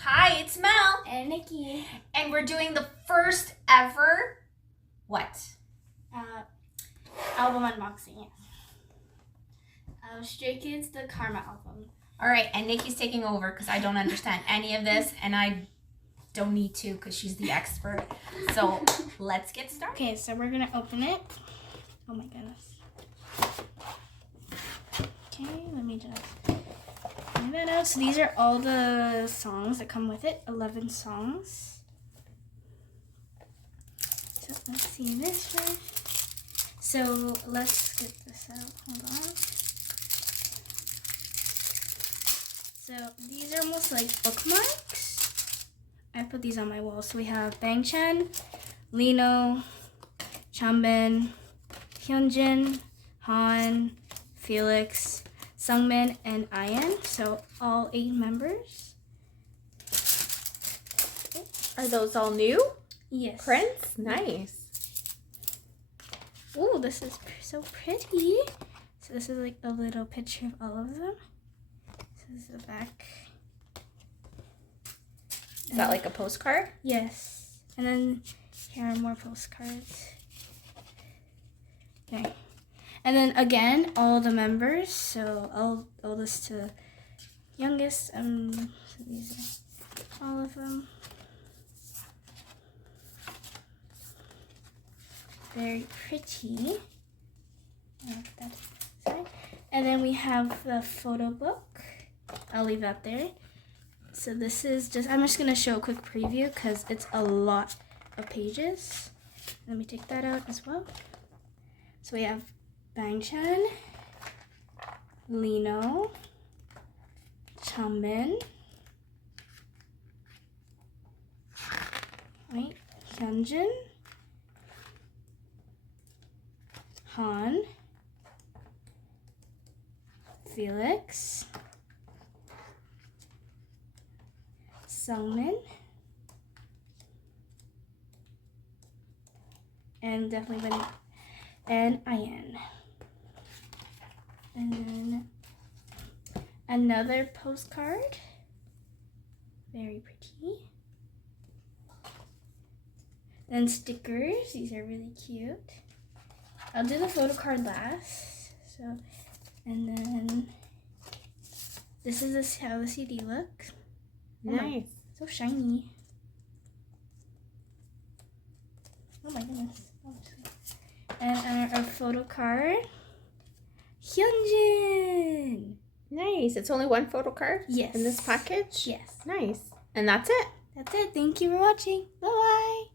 Hi, it's Mel. And Nikki. And we're doing the first ever, what? Album unboxing, yes. Stray Kids, the Karma album. All right, and Nikki's taking over because I don't understand any of this, and I don't need to because she's the expert. So let's get started. Okay, so we're going to open it. Oh my goodness. Okay, let me just find that out. So these are all the songs that come with it. 11 songs. So let's see this one. So let's get this out. Hold on. So these are almost like bookmarks. I put these on my wall. So we have Bangchan, Lino, Changbin, Hyunjin, Han, Felix, Sungmin, and Ian. So all 8 members. Are those all new Yes. prints? Nice. Ooh, this is so pretty. So this is like a little picture of all of them. This is the back. Is that like a postcard? Yes. And then here are more postcards. Okay. And then again, all the members. So oldest to youngest. So these are all of them. Very pretty. I'll put that aside. And then we have the photo book. I'll leave that there. So this is I'm just going to show a quick preview because it's a lot of pages. Let me take that out as well. So we have Bangchan, Lino, Changbin, Hyunjin, Han, Felix, Sungmin, and and Ian. And then another postcard, very pretty. Then stickers, these are really cute. I'll do the photo card last. So, and then this is how the CD looks. Nice. So shiny. Oh my goodness. And our photo card. Hyunjin. Nice. It's only one photo card? Yes. In this package? Yes. Nice. And that's it. That's it. Thank you for watching. Bye-bye.